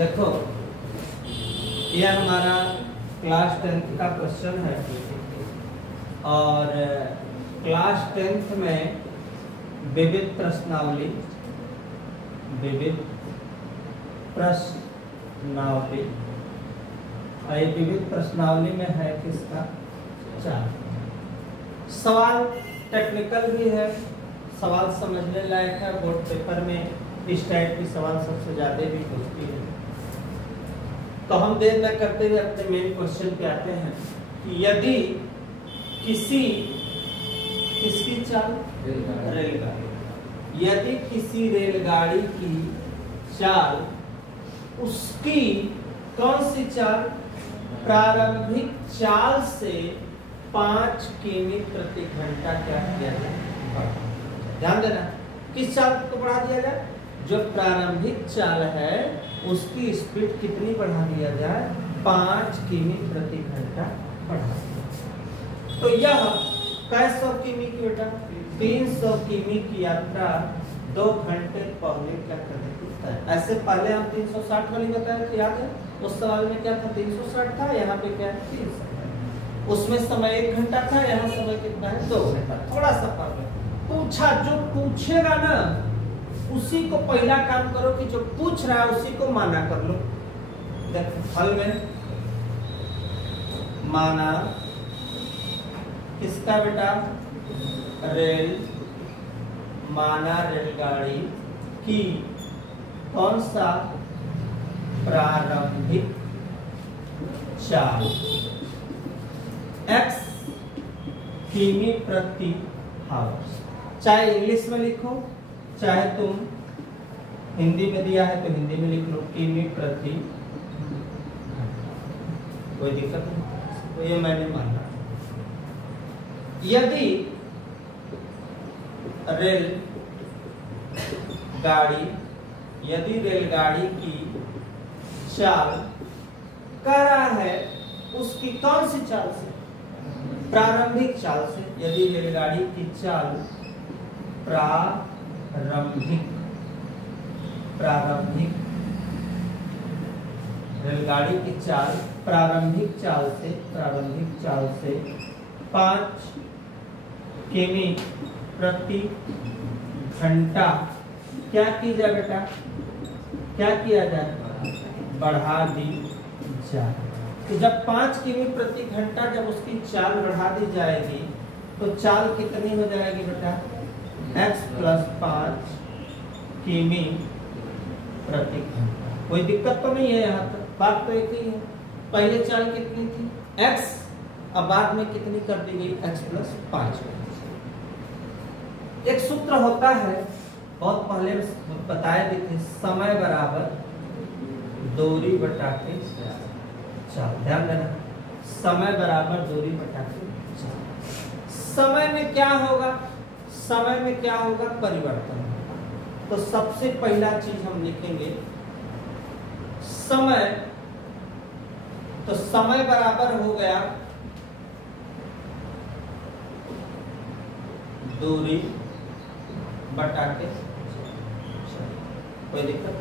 देखो यह हमारा क्लास 10th का क्वेश्चन है और क्लास 10th में विविध प्रश्नावली विविध प्रश्नावली में है किसका 4 सवाल टेक्निकल भी है, सवाल समझने लायक है। बोर्ड पेपर में इस टाइप की सवाल सबसे ज्यादा भी पूछती है। तो हम देर न करते हुए अपने मेन क्वेश्चन पे आते हैं कि यदि किसकी चाल रेलगाड़ी, यदि किसी रेलगाड़ी की चाल उसकी कौन सी चाल प्रारंभिक चाल से 5 किमी प्रति घंटा क्या किया जाए। ध्यान देना, किस चाल को बढ़ा दिया जाए, जो प्रारंभिक चाल है उसकी स्पीड कितनी बढ़ा दिया जाए, 5 किमी प्रति घंटा बढ़ा। तो यह कैसे 100 किमी की बेटा 300 किमी की यात्रा 2 घंटे पहले क्या करने की है। ऐसे पहले हम 360 वाली बताए थे, याद है? उस सवाल में क्या था, 360 था, यहाँ पे क्या है 300। उसमें समय 1 घंटा था, यहाँ समय कितना है 2 घंटा। थोड़ा सा फर्क है। पूछा, जो पूछेगा ना उसी को पहला काम करो कि जो पूछ रहा है उसी को माना कर लो। देखो फल में माना किसका बेटा, माना रेलगाड़ी की कौन सा प्रारंभिक चाल x किमी प्रति आवर। चाहे इंग्लिश में लिखो चाहे तुम हिंदी में दिया है तो हिंदी में लिख लो, किमी प्रति कोई दिक्कत नहीं। तो ये मैंने माना यदि रेलगाड़ी की चाल कह रहा है उसकी कौन सी चाल से, प्रारंभिक चाल से। यदि रेलगाड़ी की चाल रेलगाड़ी की चाल प्रारंभिक चाल से 5 किमी प्रति घंटा क्या की जाए बेटा, क्या किया जाए, बढ़ा दी जाए। तो जब 5 किमी प्रति घंटा जब उसकी चाल बढ़ा दी जाएगी तो चाल कितनी हो जाएगी बेटा, x + 5 किमी प्रति घंटा। कोई दिक्कत तो नहीं है, यहाँ तक बात तो एक ही है। पहले चाल कितनी थी x, अब बाद में कितनी कर दी गई, x + 5। एक सूत्र होता है, बहुत पहले बताए भी थे, समय बराबर दूरी बटा के चाल। ध्यान देना, समय बराबर दूरी बटा के चाल। समय में क्या होगा, परिवर्तन। तो सबसे पहला चीज हम लिखेंगे समय। तो समय बराबर हो गया दूरी बटा के। कोई दिक्कत,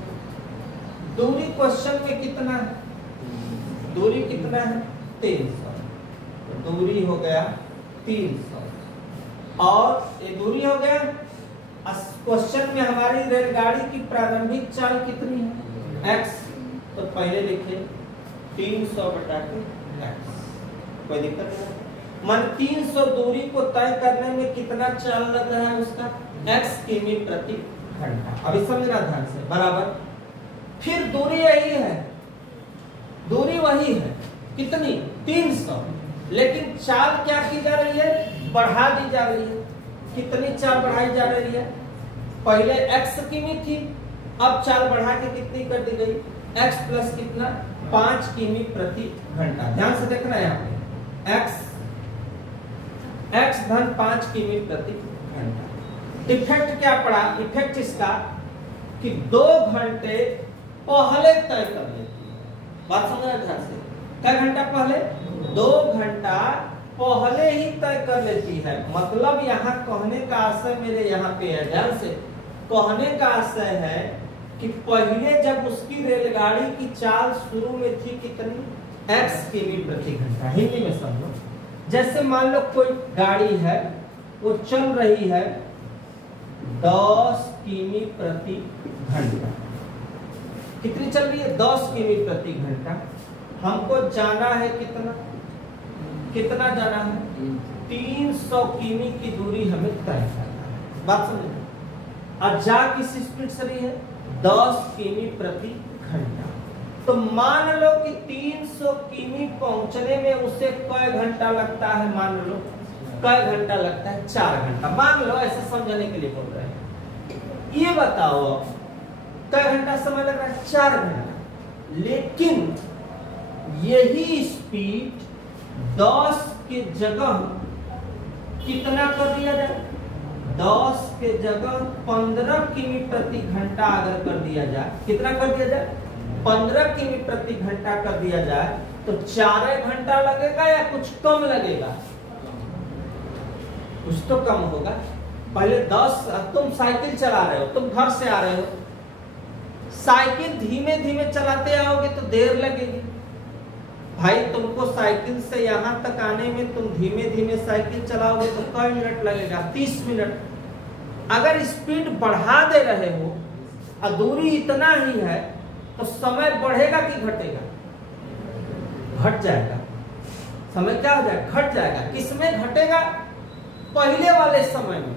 दूरी क्वेश्चन में कितना है, दूरी कितना है 300। तो दूरी हो गया 300 और ये दूरी हो गया। क्वेश्चन में हमारी रेलगाड़ी की प्रारंभिक चाल कितनी है, x। तो पहले लिखे 300 बटा के x। कोई दिक्कत नहीं। मन 300 दूरी को तय करने में कितना चाल लग रहा है उसका, x किमी प्रति घंटा। अभी समझना ध्यान से, बराबर। फिर दूरी यही है, दूरी वही है, कितनी 300, लेकिन चाल क्या की जा रही है, बढ़ा दी जा रही है। कितनी चाल बढ़ाई जा रही है, पहले x किमी थी, अब चाल बढ़ा के कितनी कर दी गई, x प्लस कितना 5 किमी प्रति घंटा। ध्यान से देखना है यहाँ पे, x धन 5 किमी प्रति घंटा। इफेक्ट क्या पड़ा, इफेक्ट इसका कि 2 घंटे पहले तय कर लेती है। बात समझना ध्यान से, क्या घंटा पहले, 2 घंटा पहले ही तय कर लेती है। मतलब यहाँ कहने का आशय मेरे यहाँ पे है, ध्यान से, कहने का आशय है कि पहले जब उसकी रेलगाड़ी की चाल शुरू में थी कितनी, x किमी प्रति घंटा। हिंदी में समझो, जैसे मान लो कोई गाड़ी है वो चल रही है 10 किमी प्रति घंटा। कितनी चल रही है, 10 किमी प्रति घंटा। हमको जाना है कितना, कितना जाना है, 300 किमी की दूरी हमें तय करना है। बात समझ, अब जा किस स्पीड से रही है, 10 किमी प्रति घंटा। तो मान लो कि 300 किमी पहुंचने में उसे कई घंटा लगता है, मान लो कई घंटा लगता है, 4 घंटा मान लो, ऐसे समझने के लिए बोल रहे हैं। ये बताओ कई घंटा समय लग रहा है, 4 घंटा। लेकिन यही स्पीड 10 के जगह कितना कर दिया जाए, 10 के जगह 15 किमी प्रति घंटा अगर कर दिया जाए, कितना कर दिया जाए, 15 किमी प्रति घंटा कर दिया जाए, तो 4 घंटा लगेगा या कुछ कम लगेगा, कुछ तो कम होगा। पहले 10, तुम साइकिल चला रहे हो, तुम घर से आ रहे हो, साइकिल धीमे धीमे चलाते आओगे तो देर लगेगी। भाई तुमको साइकिल से यहाँ तक आने में तुम धीमे धीमे साइकिल चलाओगे तो कई मिनट लगेगा, 30 मिनट। अगर स्पीड बढ़ा दे रहे हो और दूरी इतना ही है तो समय बढ़ेगा कि घटेगा, घट जाएगा। समय क्या हो जाएगा, घट जाएगा। किसमें घटेगा, पहले वाले समय में।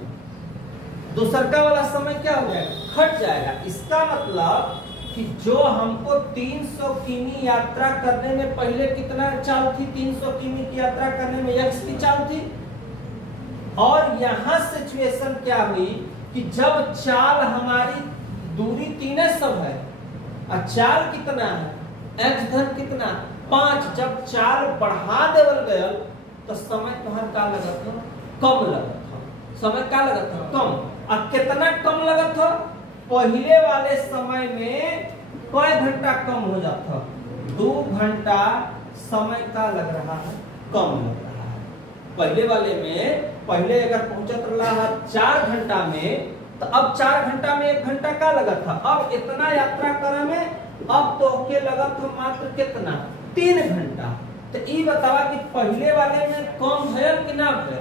दूसरका वाला समय क्या हो जाएगा, घट जाएगा। इसका मतलब कि जो हमको 300 किमी यात्रा करने में पहले कितना चाल थी, 300 किमी की यात्रा करने में x की चाल थी, और यहाँ सिचुएशन क्या हुई कि जब चाल हमारी दूरी 300 है और चाल कितना है, x धन कितना 5, जब चाल बढ़ा देवल गया तो समय तुम्हारा का लगा था, कम लगा था। समय का लगा था, कम। अब कितना कम लगा था, पहले वाले समय में कई घंटा कम हो जाता, 2 घंटा समय का लग रहा है, कम लग रहा है। पहले वाले में पहले अगर पहुंचत रहा 4 घंटा में, तो अब 4 घंटा में 1 घंटा का लगा था। अब इतना यात्रा करे में अब तो के लगा था मात्र कितना, 3 घंटा। तो ये बतावा कि पहले वाले में कम है कि ना है,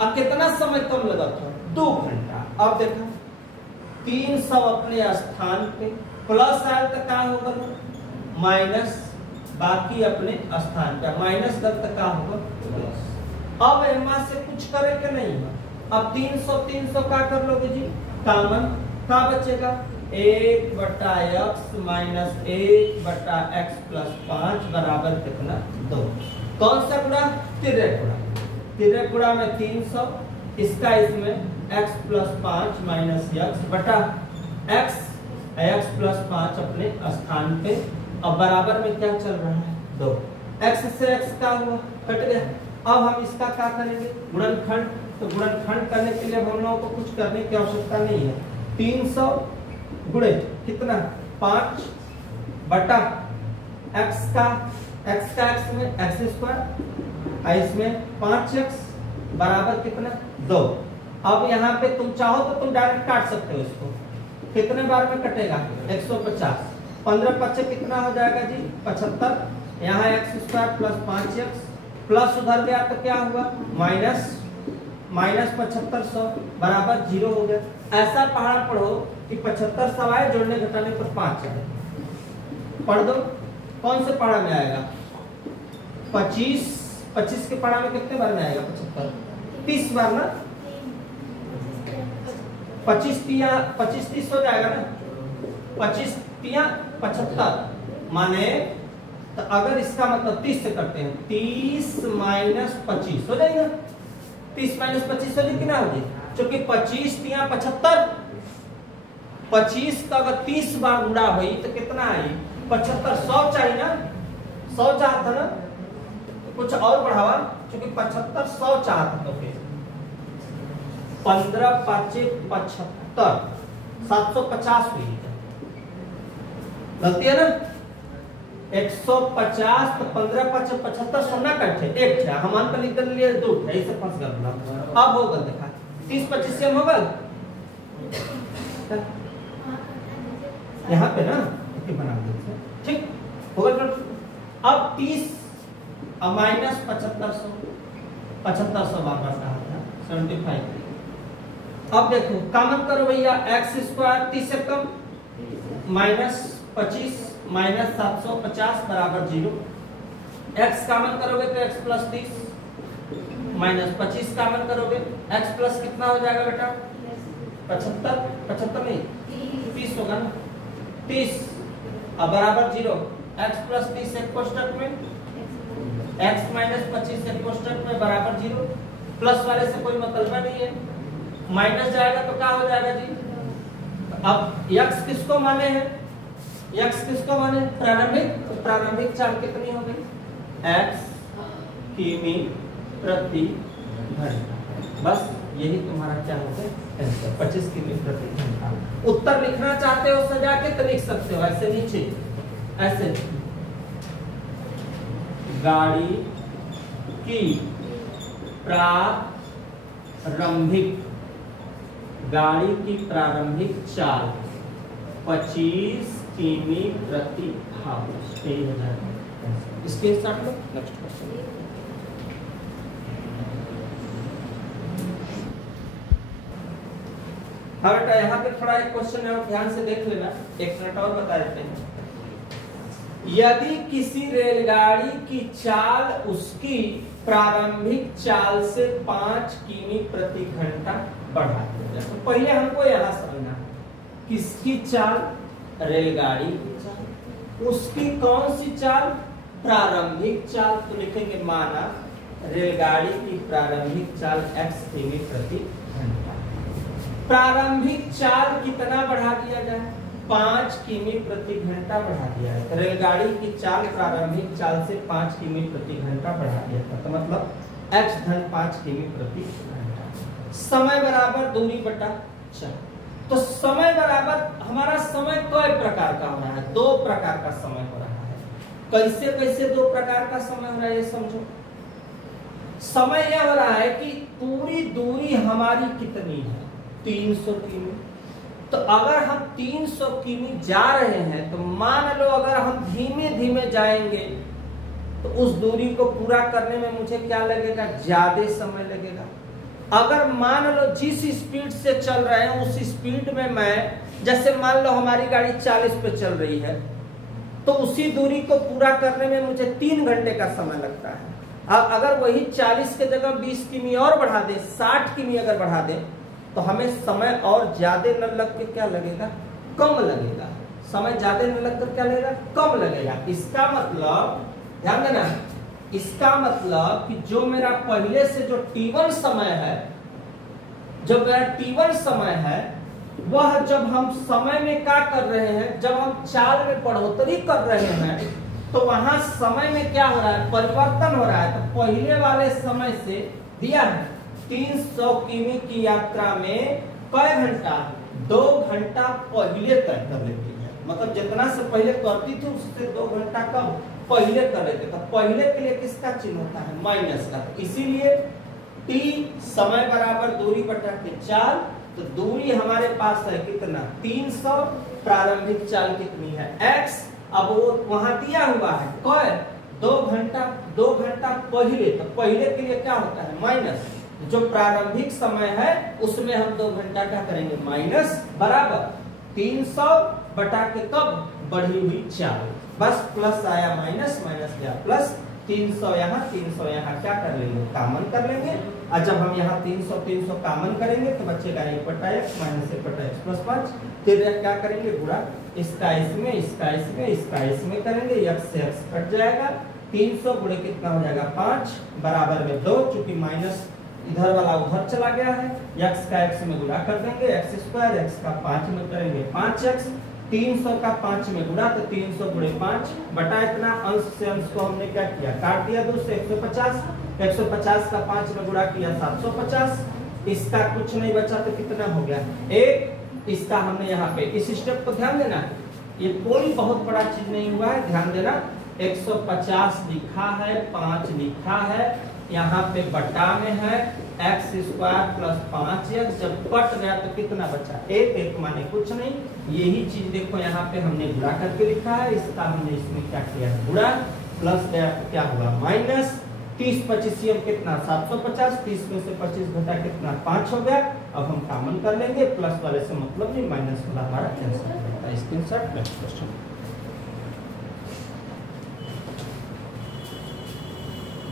और कितना समय कम लगा था, 2 घंटा। अब देखो 300 अपने स्थान पे प्लस आया तो क्या होगा, माइनस, बाकी अपने स्थान पे माइनस दल तक का होगा प्लस। अब यहाँ से कुछ करे के नहीं है। अब 300 का कर लोगे जी, कॉमन का बचेगा, 1/x माइनस 1/x प्लस 5 बराबर कितना, 2। कौन सा गुणा, तिर्यक गुणा। तिर्यक गुणा में 300, इसका इसमें x प्लस 5 माइनस x बटा x प्लस 5 अपने स्थान पे। अब बराबर में क्या चल रहा है, 2। x से x का हुआ, कट गया। अब हम इसका क्या करेंगे, गुणनखंड। तो गुणनखंड करने के लिए हम लोगों को कुछ करने की आवश्यकता नहीं है। 300 गुणे कितना, 5 बटा x का x में x स्क्वायर, इसमें 5x बराबर कितना, 2। अब यहाँ पे तुम चाहो तो तुम डायरेक्ट काट सकते हो इसको। कितने बार में कटेगा, 150। 15 पच्चे कितना हो जाएगा जी, 75। यहाँ x square plus 5x plus उधर गया तो क्या हुआ, माइनस 7500 बराबर 0 हो गया। ऐसा पहाड़ पढ़ो कि 75 सब आए, जोड़ने घटाने पर 5 आए। पढ़ दो, कौन से पहाड़ा में आएगा, 25 के पहाड़ा में कितने बार में आएगा, 75, 30 बार ना। 25 30 हो जाएगा ना, 25 75 माने, तो अगर इसका मतलब 30 से करते हैं, 30 माइनस 25 हो जाएगा। 30 माइनस 25 हो जाए कि ना हो जाए, क्योंकि 25 75, 25 का अगर 30 बार गुणा हुई तो कितना आई, 75। 100 चाहिए ना, 100 चाहता ना, तो कुछ और बढ़ावा, क्योंकि 75 100 चाहता, तो फिर 15 5 75, 750 हुई। गलती है ना, 150 तो 15 5 75 सोना कट है, एक है हमान पर लिख लिए, 2 है, इसे फंस गया। अब होगा देखा 30 25 से होगा, यहाँ पे ना बना देते, ठीक होगा। अब 30 माइनस 7500 बार बार कहा था 75। अब देखो कॉमन करो भैया, एक्स स्क्वायर 30 से कम माइनस 25 माइनस 750 बराबर 0। एक्स कॉमन करोगे तो एक्स प्लस 30 माइनस 25 कॉमन करोगे, एक्स प्लस कितना हो जाएगा बेटा 75 नहीं 30 होगा ना, 30 अब बराबर 0। एक्स प्लस 30 एक कोष्टक में, एक्स माइनस 25 एक कोष्टक में बराबर 0। प्लस वाले से कोई मतलब नहीं है, माइनस जाएगा तो क्या हो जाएगा जी। अब x किसको माने हैं, x किसको माने प्रारंभिक चाल कितनी हो गई x किमी प्रति घंटा। बस यही तुम्हारा क्या हो गया 25 किमी प्रति घंटा। उत्तर लिखना चाहते हो सजा के तो लिख सकते हो ऐसे नीचे, ऐसे गाड़ी की प्रारंभिक चाल 25 किमी प्रति आवर्स। यही हो जाएगा। इसके साथ लो नेक्स्ट क्वेश्चन। हाँ बेटा यहाँ पे थोड़ा एक क्वेश्चन है, ध्यान से देख लेना, एक मिनट और बता देते हैं। यदि किसी रेलगाड़ी की चाल उसकी प्रारंभिक चाल से 5 किमी प्रति घंटा बढ़ा दिया जाए, तो पहले हमको यहाँ समझना किसकी चाल, रेलगाड़ी की चाल, उसकी कौन सी चाल, प्रारंभिक चाल। तो लिखेंगे माना रेलगाड़ी की प्रारंभिक चाल x किमी प्रति घंटा। प्रारंभिक चाल कितना बढ़ा दिया जाए, 5 किमी प्रति घंटा बढ़ा दिया है। रेलगाड़ी की चाल प्रारंभिक चाल से 5 किमी प्रति घंटा बढ़ा दिया था, तो मतलब x धन 5 किमी प्रति घंटा। समय बराबर दूरी बटा चाल। तो समय बराबर हमारा समय कई प्रकार का हो रहा है, 2 प्रकार का समय हो रहा है। कैसे कैसे 2 प्रकार का समय हो रहा है ये समझो। समय यह हो रहा है कि पूरी दूरी हमारी कितनी है 300 किमी। तो अगर हम 300 किमी जा रहे हैं तो मान लो अगर हम धीमे धीमे जाएंगे तो उस दूरी को पूरा करने में मुझे क्या लगेगा, ज्यादा समय लगेगा। अगर मान लो जिस स्पीड से चल रहे हैं उस स्पीड में मैं, जैसे मान लो हमारी गाड़ी 40 पे चल रही है तो उसी दूरी को पूरा करने में मुझे 3 घंटे का समय लगता है। अगर वही 40 के जगह 20 किमी और बढ़ा दे, 60 किमी अगर बढ़ा दे तो हमें समय और ज्यादा न लग के क्या लगेगा, कम लगेगा। समय ज्यादा न लगकर क्या लगेगा, कम लगेगा। इसका मतलब ध्यान देना, इसका मतलब कि जो मेरा पहले से जो T1 समय है, जो मेरा T1 समय है, वह जब हम समय में क्या कर रहे हैं, जब हम चाल में बढ़ोतरी कर रहे हैं तो वहां समय में क्या हो रहा है, परिवर्तन हो रहा है। तो पहले वाले समय से दिया है 300 किमी की यात्रा में कई घंटा, 2 घंटा पहले तय कर लेती है। मतलब जितना से पहले करती थी उससे 2 घंटा कम पहले कर लेते। तो पहले के लिए किसका चिन्ह होता है, माइनस का। तो इसीलिए t समय बराबर दूरी बटा के चाल। तो दूरी हमारे पास है कितना 300, प्रारंभिक चाल कितनी है x। अब वो वहां दिया हुआ है कई 2 घंटा पहले। तो पहले के लिए क्या होता है माइनस, जो प्रारंभिक समय है उसमें हम 2 घंटा क्या करेंगे माइनस, बराबर 300 बटा के कब बढ़ी हुई चाल। बस प्लस आया माइनस, माइनस गया प्लस, 300 यहाँ क्या कर लेंगे, कॉमन कर लेंगे। और जब हम यहाँ 300 कॉमन करेंगे तो बचेगा 1 बटा x माइनस 1 बटा x प्लस 5। फिर क्या करेंगे, गुणा इसका इसमें, इसका इसमें, इसका इसमें करेंगे, x से x कट जाएगा। 300 गुणे कितना हो जाएगा 5 बराबर में 2, चूंकि माइनस इधर वाला उधर चला गया है। x का x में गुणा कर देंगे, x स्क्वायर, x का 5 में करेंगे 5x, 300 का 5 में गुणा, तो 300 गुणे 5 बटा इतना, अंश से अंश को हमने क्या किया, काट दिया 2 से 150, 150 का 5 में गुणा किया 750, इसका कुछ नहीं बचा तो कितना हो गया 1। इसका हमने यहाँ पे इस स्टेप को ध्यान देना, ये कोई बहुत बड़ा चीज नहीं हुआ है, ध्यान देना। 150 लिखा है, 5 लिखा है, यहाँ पे बटा में है, एक्स स्क्वायर प्लस 5x, जब कट गया तो कितना बचा? एक माने कुछ नहीं। यही चीज देखो यहाँ पे हमने गुणा करके लिखा है, इसका हमने इसमें क्या किया? गुणा, प्लस गया तो क्या हुआ? माइनस। 30 25 कितना? 750। 30 में से 25 घटा कितना? 5 हो गया। अब हम कॉमन कर लेंगे, प्लस वाले से मतलब नहीं, माइनस वाला हमारा कैंसिल हो जाता है। Screenshot. Next question.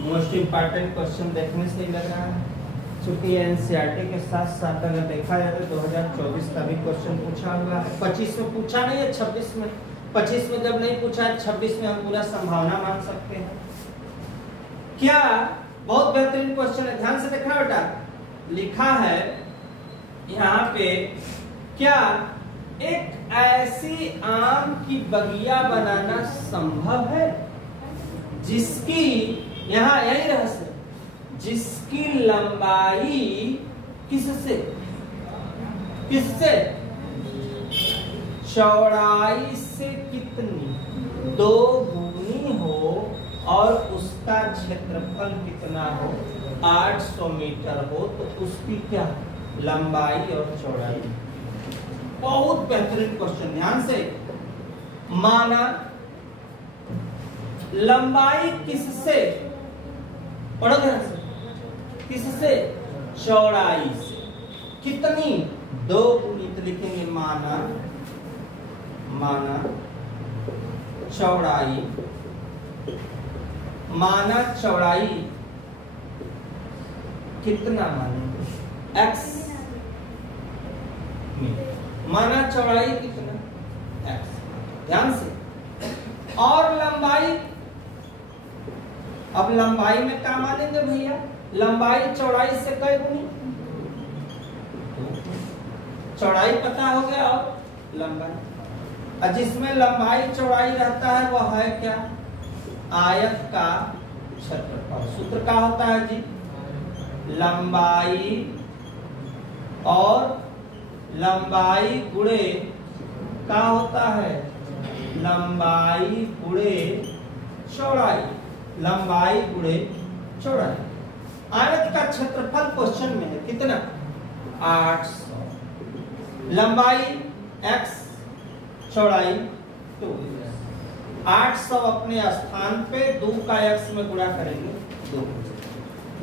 Most important question देखने से ही लग रहा है, क्योंकि एनसीईआरटी के साथ साथ अगर देखा जाए तो 2024 का भी क्वेश्चन पूछा हुआ है। 25 में पूछा नहीं है, 26 में। 25 में जब नहीं पूछा है, 26 में हम पूरा संभावना मान सकते हैं। क्या? बहुत बेहतरीन क्वेश्चन है, ध्यान से देखना बेटा। लिखा है यहाँ पे, क्या एक ऐसी आम की बगिया बनाना संभव है जिसकी, यहाँ यही रहस्य, जिसकी लंबाई किससे चौड़ाई से कितनी 2 गुनी हो और उसका क्षेत्रफल कितना हो? 800 मीटर हो, तो उसकी क्या लंबाई और चौड़ाई? बहुत बेहतरीन क्वेश्चन, ध्यान से। माना लंबाई किससे, पढ़ो ध्यान से, किससे? चौड़ाई से। कितनी? 2 गुनी। तो लिखेंगे माना चौड़ाई, माना चौड़ाई कितना मानेंगे? x में। माना चौड़ाई कितना? x। ध्यान से। और लंबाई, अब लंबाई में क्या मानेंगे भैया? लंबाई चौड़ाई से कई गुनी? चौड़ाई पता हो गया, और लंबाई। और जिसमें लंबाई चौड़ाई रहता है वह है क्या? आयत का क्षेत्रफल। सूत्र क्या होता है जी? लंबाई और लंबाई गुणे क्या होता है? लंबाई गुणे चौड़ाई। लंबाई गुणे चौड़ाई। आयत का क्षेत्रफल क्वेश्चन में है कितना? 800। लंबाई x, चौड़ाई 2। 800 अपने स्थान पे 2 का x में गुणा करेंगे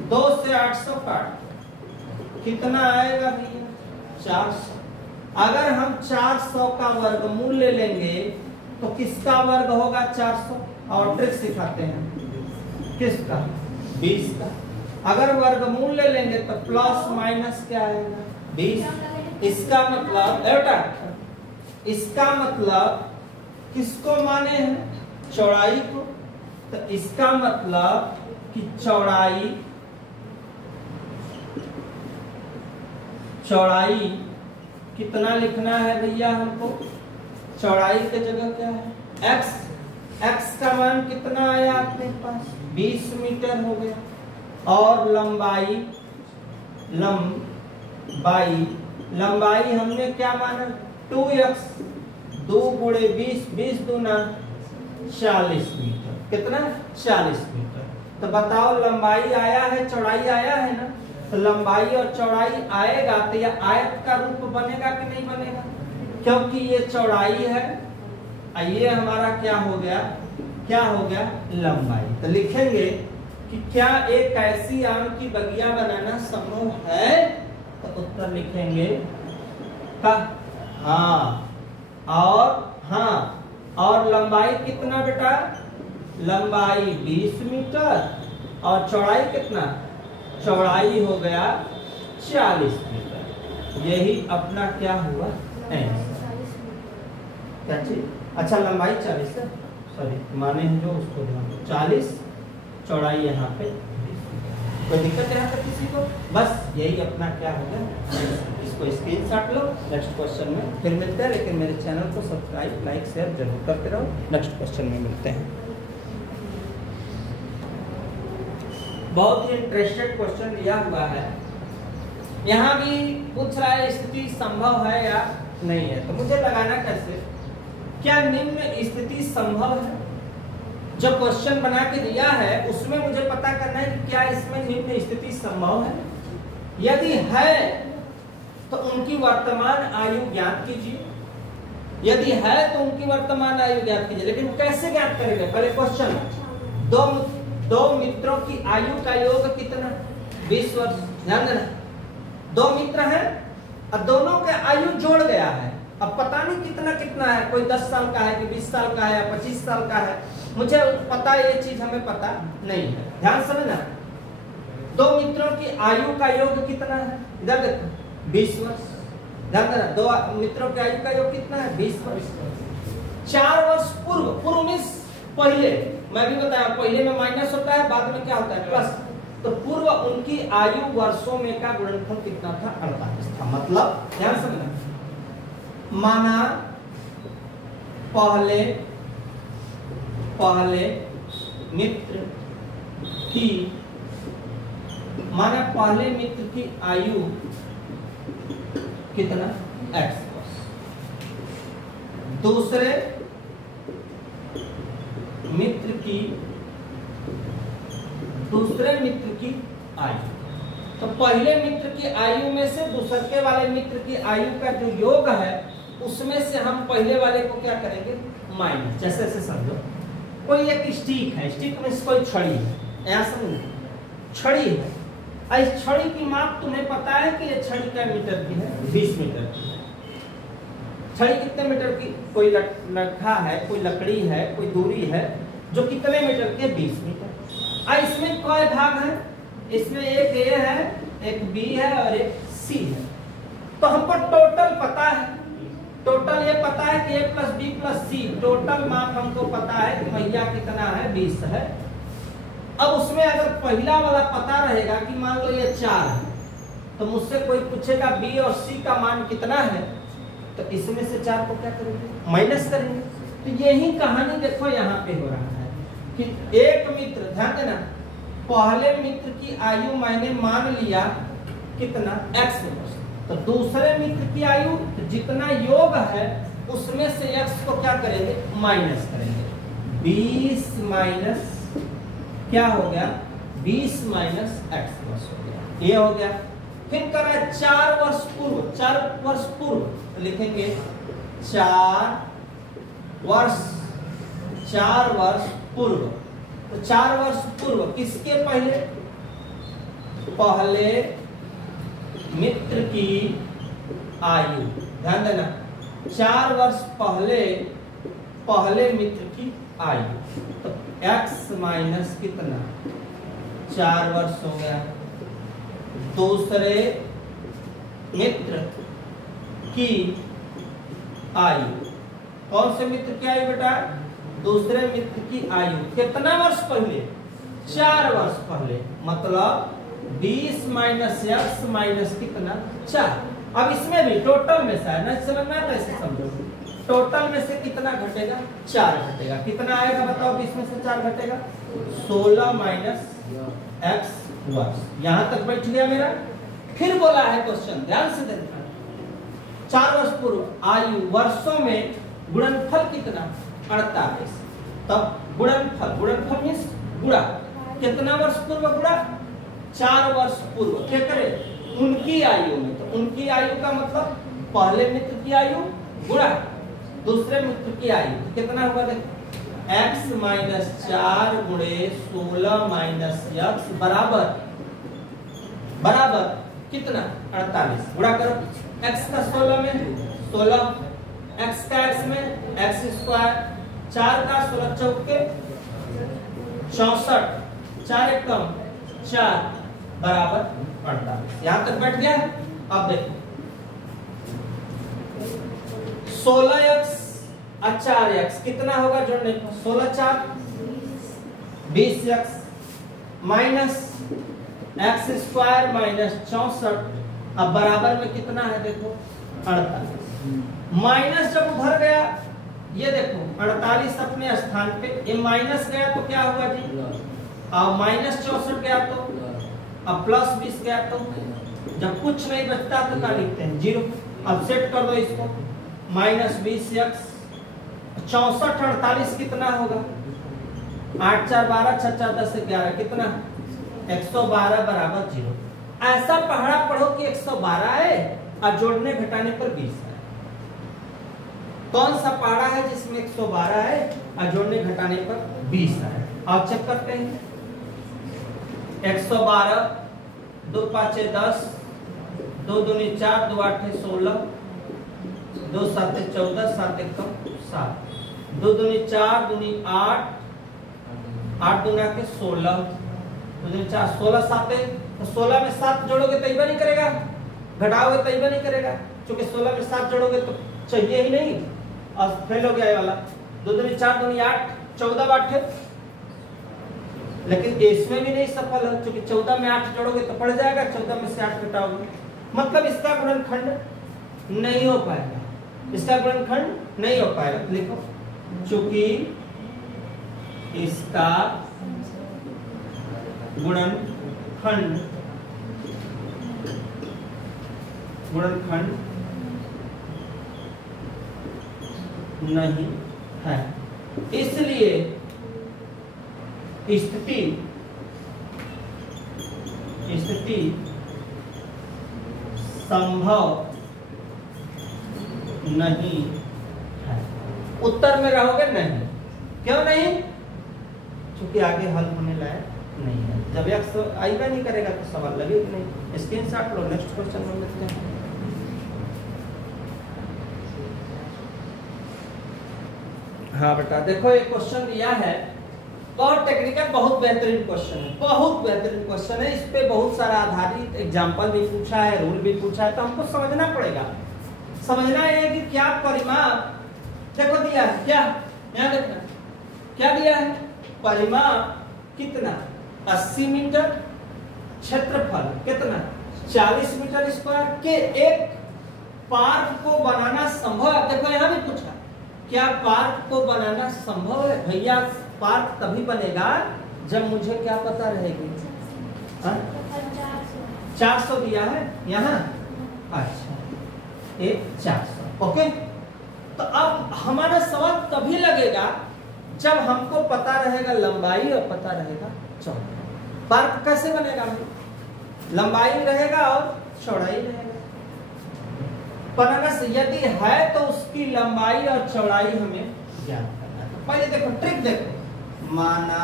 2 से 800 काट, कितना आएगा भैया? 400। अगर हम 400 का वर्गमूल ले लेंगे तो किसका वर्ग होगा? 400। और ट्रिक सिखाते हैं, किसका? 20 का। अगर वर्गमूल ले लेंगे तो प्लस माइनस क्या आएगा? 20। इसका मतलब बेटा, इसका मतलब किसको माने हैं? चौड़ाई को। तो इसका मतलब कि चौड़ाई कितना लिखना है भैया हमको? चौड़ाई की जगह क्या है? x। x का मान कितना आया आपके पास? 20 मीटर हो गया। और लंबाई हमने क्या माना? 2x। 2 गुणे 20, 20 दूना 40 मीटर। कितना? 40 मीटर। तो बताओ लंबाई आया है, चौड़ाई आया है ना? तो लंबाई और चौड़ाई आएगा तो यह आयत का रूप बनेगा कि नहीं बनेगा? क्योंकि ये चौड़ाई है, ये हमारा क्या हो गया? क्या हो गया? लंबाई। तो लिखेंगे कि क्या एक ऐसी आम की बगिया बनाना संभव है? तो उत्तर लिखेंगे का हाँ। और लंबाई कितना बेटा? लंबाई 20 मीटर और चौड़ाई कितना? चौड़ाई हो गया 40 मीटर। यही अपना क्या हुआ? क्या चीज? अच्छा, लंबाई 40 है, सॉरी माने हैं जो, उसको ध्यान दो। 40, चौड़ाई यहाँ पे। कोई दिक्कत यहाँ पे किसी को? बस यही अपना क्या हो गया? इसको स्क्रीनशॉट लो। नेक्स्ट क्वेश्चन में फिर मिलते हैं, लेकिन मेरे चैनल को सब्सक्राइब, लाइक, शेयर जरूर करते रहो। नेक्स्ट क्वेश्चन में मिलते हैं। बहुत ही इंटरेस्टेड क्वेश्चन दिया हुआ है। यहाँ भी पूछ रहा है स्थिति संभव है या नहीं है। तो मुझे लगाना कैसे? क्या निम्न स्थिति संभव है? जो क्वेश्चन बना के दिया है उसमें मुझे पता करना है कि क्या इसमें निम्न स्थिति संभव है। यदि है तो उनकी वर्तमान आयु ज्ञात कीजिए। यदि है तो उनकी वर्तमान आयु ज्ञात कीजिए। लेकिन कैसे ज्ञात करेंगे? पहले क्वेश्चन, दो मित्रों की आयु का योग कितना? 20 वर्ष। ध्यान देना, 2 मित्र हैं और दोनों के आयु जोड़ गया है। अब पता नहीं कितना कितना है, कोई 10 साल का है कि 20 साल का है या 25 साल का है, मुझे पता, ये चीज हमें पता नहीं है। ध्यान समझना, 2 मित्रों की आयु का योग कितना है? इधर देखो, 20 वर्ष। ध्यान देना, 2 मित्रों की आयु का योग कितना है? 20 वर्ष। 4 वर्ष पूर्व, पूर्व मीन्स पहले, मैं भी बताया पहले में माइनस होता है, बाद में क्या होता है? प्लस। तो पूर्व उनकी आयु वर्षों में का गुणनफल कितना था? 48 था। मतलब ध्यान समझना, माना पहले मित्र की आयु कितना? x वर्ष। दूसरे मित्र की आयु, तो पहले मित्र की आयु में से दूसरे वाले मित्र की आयु का जो योग है उसमें से हम पहले वाले को क्या करेंगे? माइनस। जैसे ऐसे समझो, कोई एक स्टिक है, स्टिक में कोई छड़ी है, ऐसा समझो, छड़ी है। इस छड़ी की माप तुम्हें पता है कि ये छड़ी क्या मीटर की है? 20 मीटर की है। छड़ी कितने मीटर की? कोई लट्ठा है, कोई लकड़ी है, कोई दूरी है जो कितने मीटर की है? 20 मीटर। इसमें कई भाग है? इसमें एक ए है, एक बी है और एक सी है। तो हमको टोटल पता है, टोटल ये पता है कि a plus B plus C, total माप हमको पता है कि भैया कितना है? 20 है। अब उसमें अगर पहला वाला पता रहेगा कि मान लो ये 4 है, तो मुझसे कोई पूछेगा बी और सी का मान कितना है, तो इसमें से 4 को क्या करेंगे? माइनस करेंगे। तो यही कहानी देखो यहाँ पे हो रहा है कि एक मित्र, ध्यान देना, पहले मित्र की आयु मैंने मान लिया कितना? x वर्ष। तो दूसरे मित्र की आयु जितना योग है उसमें से x को क्या करेंगे? माइनस करेंगे। 20 माइनस क्या हो गया? 20 माइनस x वर्ष हो गया। ये हो गया। फिर करा 4 वर्ष पूर्व, 4 वर्ष पूर्व, तो लिखेंगे 4 वर्ष पूर्व। तो 4 वर्ष पूर्व किसके पहले? पहले मित्र की आयु। ध्यान देना, 4 वर्ष पहले मित्र की आयु। तो x माइनस कितना? 4 वर्ष हो गया। दूसरे मित्र की आयु, कौन से मित्र की आयु बेटा? दूसरे मित्र की आयु कितना वर्ष पहले? 4 वर्ष पहले। मतलब 20 माइनस x माइनस कितना? 4। अब इसमें भी टोटल में से है ना, समझना है, ऐसे समझो, टोटल में से कितना घटेगा? 4 घटेगा। कितना आएगा बताओ? 20 में से 4 घटेगा 16 माइनस x वर्ष। यहां तक बैठ गया मेरा। फिर बोला है क्वेश्चन, ध्यान से देखना, 4 वर्ष पूर्व आयु वर्षों में गुणनफल कितना? 48। तब गुणनफल मीन्स गुणा, कितना वर्ष पूर्व गुणा? 4 वर्ष पूर्व। क्या करें? उनकी आयु में, तो उनकी आयु का मतलब पहले मित्र की आयु गुणा दूसरे मित्र की आयु, कितना होगा? देखो, x माइनस 4 गुणे 16 माइनस x बराबर कितना? 48। गुणा करो, x का 16 में 16, x का x में x स्क्वायर, 4 का 16 चौके 64, 4 एक कम 4 बराबर 48। यहां तक बैठ गया। अब देखो, 16x और 4x कितना होगा जोड़ने को? 16 4 20x minus x square minus 64, अब बराबर में कितना है? देखो 48। माइनस जब उधर गया, ये देखो 48 अपने स्थान पे, ये माइनस गया तो क्या हुआ जी? अब माइनस 64 गया तो, अब प्लस 20 गया तो, जब कुछ नहीं बचता तो क्या लिखते हैं? 0। अब सेट कर दो इसको, माइनस 20x 64 48 कितना होगा? 8 4 12 6 4 10 11 कितना? 112 बराबर 0। ऐसा पहाड़ा पढ़ो कि 112 है और जोड़ने घटाने पर 20 है। कौन सा पहाड़ा है जिसमें 112 है और जोड़ने घटाने पर 20 है? आप चेक करते हैं। 112, 2 5 10, 2 दूनी 4, 2 8 16, 2 7 14, 7 1 7, 2 दूनी 4, दूनी 8, 8 दूना के 16, 2 दूनी 4, 16 7, तो 16 में 7 जोड़ोगे तो इबा नहीं करेगा, घटाओगे तो इबा नहीं करेगा, क्योंकि 16 में 7 जोड़ोगे तो चाहिए ही नहीं और फेल हो गया ये वाला। 2 दूनी 4, दूनी 8, 14 8 है, लेकिन इसमें भी नहीं सफल है, क्योंकि 14 में 8 जोड़ोगे तो पड़ जाएगा, 14 में से 8 घटाओगे, मतलब इसका गुणनखंड नहीं हो पाएगा, इसका गुणनखंड नहीं हो पाएगा। लिखो, चूंकि इसका गुणनखंड नहीं है, इसलिए स्थिति संभव नहीं है। उत्तर में रहोगे नहीं, क्यों नहीं? क्योंकि आगे हल होने लायक नहीं है। जब x आएगा नहीं करेगा तो सवाल लगेगा नहीं। स्क्रीनशॉट लो, नेक्स्ट क्वेश्चन में देखते हैं। हाँ बेटा देखो, एक क्वेश्चन दिया है, बहुत टेक्निकल, बहुत बेहतरीन क्वेश्चन है, बहुत बेहतरीन क्वेश्चन है। इस पे बहुत सारा आधारित एग्जांपल भी पूछा है, रूल भी पूछा है, तो हमको समझना पड़ेगा। समझना है कि क्या परिमाप, देखो दिया है क्या, यहाँ देखना क्या दिया है, परिमाप कितना 80 मीटर, क्षेत्रफल कितना 40 मीटर स्क्वायर के एक पार्क को बनाना संभव है। देखो यहाँ भी पूछा, क्या पार्क को बनाना संभव है? भैया पार्क तभी बनेगा जब मुझे क्या पता रहेगी, 400 दिया है यहाँ, अच्छा ये 400, ओके। तो अब हमारा सवाल तभी लगेगा जब हमको पता रहेगा लंबाई और पता रहेगा चौड़ाई। पार्क कैसे बनेगा? लंबाई रहेगा और चौड़ाई रहेगा। बनाना से यदि है तो उसकी लंबाई और चौड़ाई हमें ज्ञात करना है। तो पहले देखो ट्रिक, देखो माना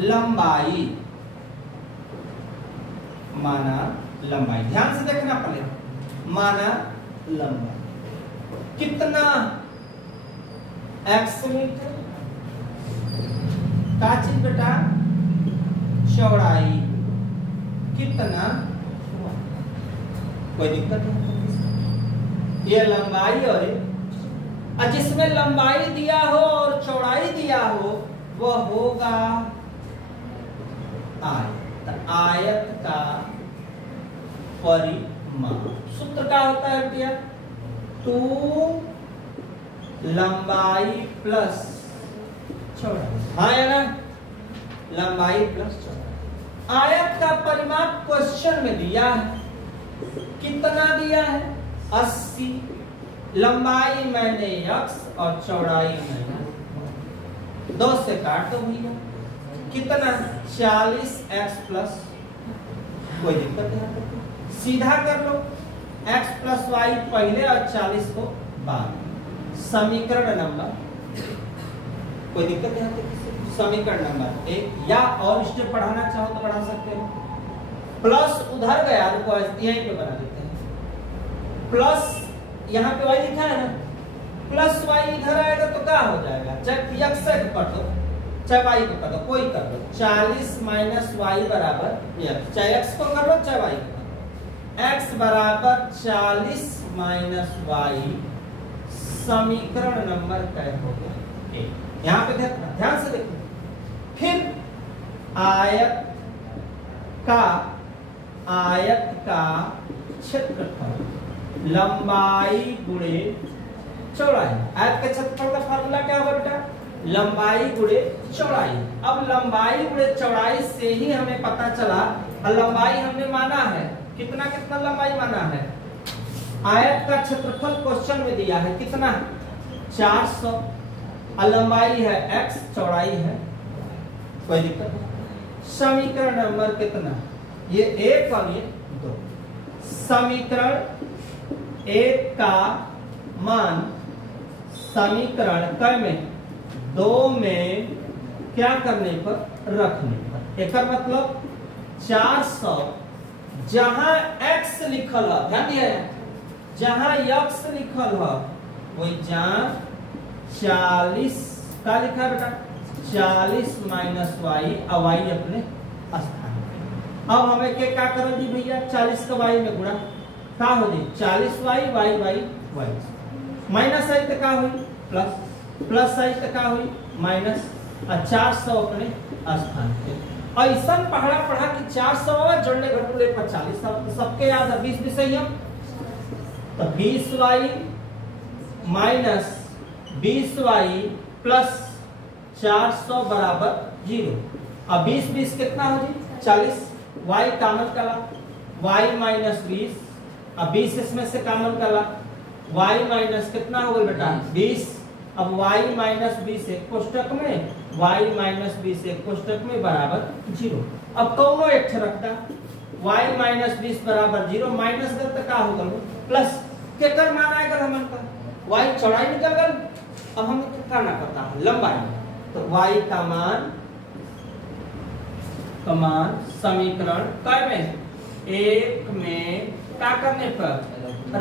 लंबाई, ध्यान से देखना पड़ेगा। माना लंबाई कितना x मीटर का चीज बेटा, चौड़ाई कितना, कोई दिक्कत नहीं। ये लंबाई और जिसमें लंबाई दिया हो और चौड़ाई दिया हो वह होगा आयत। आयत का परिमाप सूत्र क्या होता है भैया? 2 लंबाई प्लस चौड़ाई, हाँ या ना, लंबाई प्लस चौड़ाई। आयत का परिमाप क्वेश्चन में दिया है, कितना दिया है 80, लंबाई मैंने x और चौड़ाई मैंने 2 से काट दो भैया, कितना 40x प्लस, कोई दिक्कत नहीं, सीधा कर लो, x प्लस y पहले और 40 को बाद। समीकरण नंबर, कोई दिक्कत नहीं, समीकरण नंबर 1, या और स्टेप बढ़ाना चाहो तो बढ़ा सकते हो। प्लस उधर गया तो यहीं पे बना देते हैं, प्लस यहाँ पे y लिखा है ना, प्लस y इधर आएगा तो क्या हो जाएगा, चाहे x से कर दो चाहे y को कर दो, कोई कर दो, 40 माइनस y बराबर x, चाहे x को कर लो चाहे y को कर दो, x बराबर 40 माइनस y, समीकरण नंबर क्या हो गया 1। यहाँ पे देखना, ध्यान से देखो, फिर आयत का क्षेत्रफल लंबाई गुणे चौड़ाई। आयत के क्षेत्रफल का फार्मूला क्या होगा बेटा? लंबाई गुणे चौड़ाई। अब लंबाई गुणे चौड़ाई से ही हमें पता चला, लंबाई हमने माना है, कितना कितना लंबाई माना है। आयत का क्षेत्रफल क्वेश्चन में दिया है कितना 400, लंबाई है x, चौड़ाई है, कोई दिक्कत नहीं। समीकरण नंबर कितना ये 1 और ये 2। समीकरण 1 का मान समीकरण क में 2 में क्या करने पर रखने पर, एक मतलब 400 जहां x लिखल है, ध्यान दिया, जहां x लिखल है वही जहां 40 का लिखा बेटा 40 माइनस वाई, और y अपने स्थान पे। अब हमें क्या करो जी भैया, 40 का y में गुणा का हो जी 40y y y y minus आई तो का हुई प्लस, प्लस आई तो का हुई माइनस, और 400 अपने स्थान पे। ऐसा पढ़ा कि 400 जोड़ने घटूले पर 40, तो सबके याद है 20 भी सही है, तो 20y माइनस 20y प्लस 400 बराबर 0। अब 20 कितना हो जी 40, y कॉमन कला, y माइनस 20, अब 20 इसमें से कॉमन कला, y माइनस कितना हो गया बेटा 20, अब y माइनस 20 एक कोष्टक में, y माइनस 20 एक कोष्टक में बराबर 0। अब कौनो एक रखता, y माइनस 20 बराबर 0, माइनस कर तो का होगा प्लस, केकर मान आएगा हमन का, y चौड़ाई निकल गल। अब हमें क्या करना पता है लंबाई, तो y का मान समीकरण क में 1 में क्या करने पर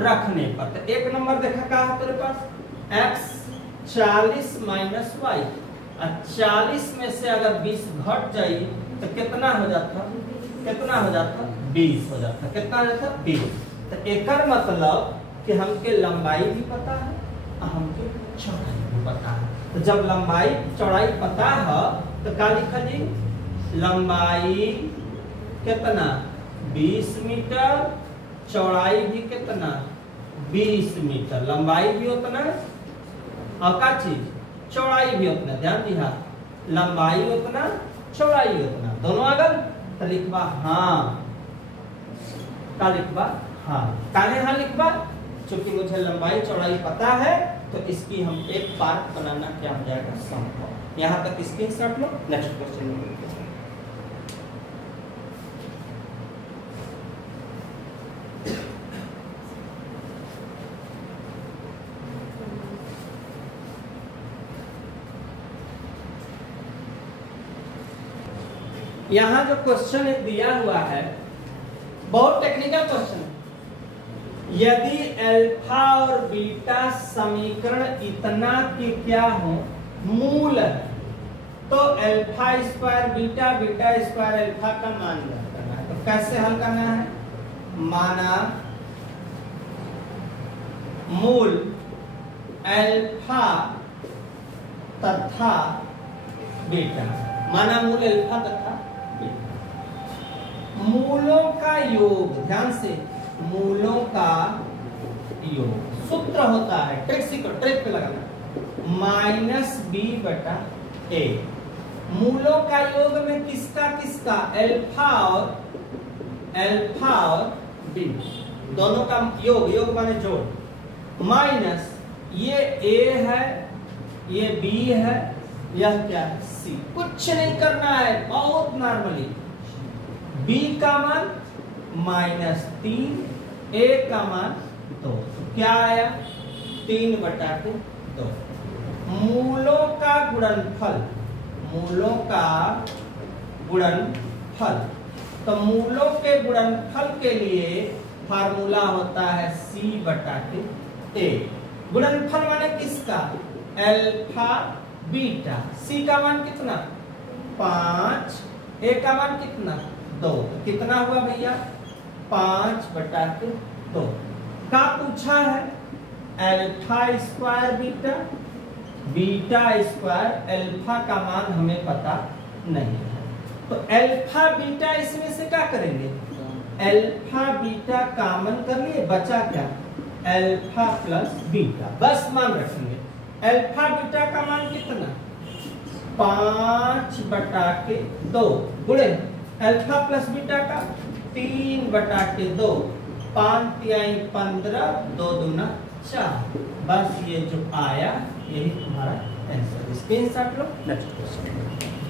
रखने पर, तो 1 नंबर देखा का है तेरे पास x 40 माइनस y, 40 में से अगर 20 घट जाए तो कितना हो जाता, 20 हो जाता, कितना हो जाता 20। तो एकर मतलब कि हमके लंबाई भी पता है और हमके चौड़ाई भी पता है। तो जब लंबाई चौड़ाई पता है तो क्या लिखा जी, लंबाई कितना 20 मीटर, चौड़ाई भी कितना 20 मीटर, लंबाई भी उतना और का चीज चौड़ाई भी उतना, ध्यान दिया लंबाई उतना चौड़ाई उतना, दोनों अगर तो लिखवा हाँ, का लिखवा हाँ, काहे हाँ लिखवा, क्योंकि मुझे लंबाई चौड़ाई पता है, तो इसकी हम एक पार्ट बनाना क्या हो जाएगा संभव। यहाँ तक इसके स्टार्ट लो, नेक्स्ट क्वेश्चन। यहाँ जो क्वेश्चन एक दिया हुआ है बहुत टेक्निकल क्वेश्चन है, यदि अल्फा और बीटा समीकरण इतना कि क्या हो मूल है, तो alpha square beta, beta square alpha का मान ज्ञात करना है। तो कैसे हल करना है, माना मूल अल्फा तथा बीटा, माना मूल अल्फा तथा मूलों का योग, ध्यान से मूलों का योग सूत्र होता है, ट्रिक पे लगाना, माइनस बी बटा ए। मूलों का योग में किसका किसका, अल्फा और बीटा दोनों का योग, योग माने जोड़, माइनस ये ए है, ये बी है, यह क्या है सी। कुछ नहीं करना है, बहुत नॉर्मली। b का मान -3, a का मान 2, तो क्या आया 3 बटा 2। मूलों का गुणनफल, मूलों का गुणनफल, तो मूलों के गुणनफल के लिए फार्मूला होता है c बटा a। गुणनफल माने किसका, अल्फा बीटा। c का मान कितना 5, a का मान कितना 2, तो कितना हुआ भैया 5 बटा 2। का पूछा है alpha square beta, beta square, alpha का मान हमें पता नहीं है, तो अल्फा बीटा इसमें से क्या करेंगे, अल्फा बीटा कॉमन कर लिए, बचा क्या अल्फा प्लस बीटा, बस मान रखेंगे। अल्फा बीटा का मान कितना 5 बटा 2 गुणे अल्फा प्लस बीटा का 3 बटा 2, 5 तिहाई 15, 2 दूना 4, बस ये जो आया यही तुम्हारा आंसर। स्क्रीनशॉट लो, नेक्स्ट क्वेश्चन।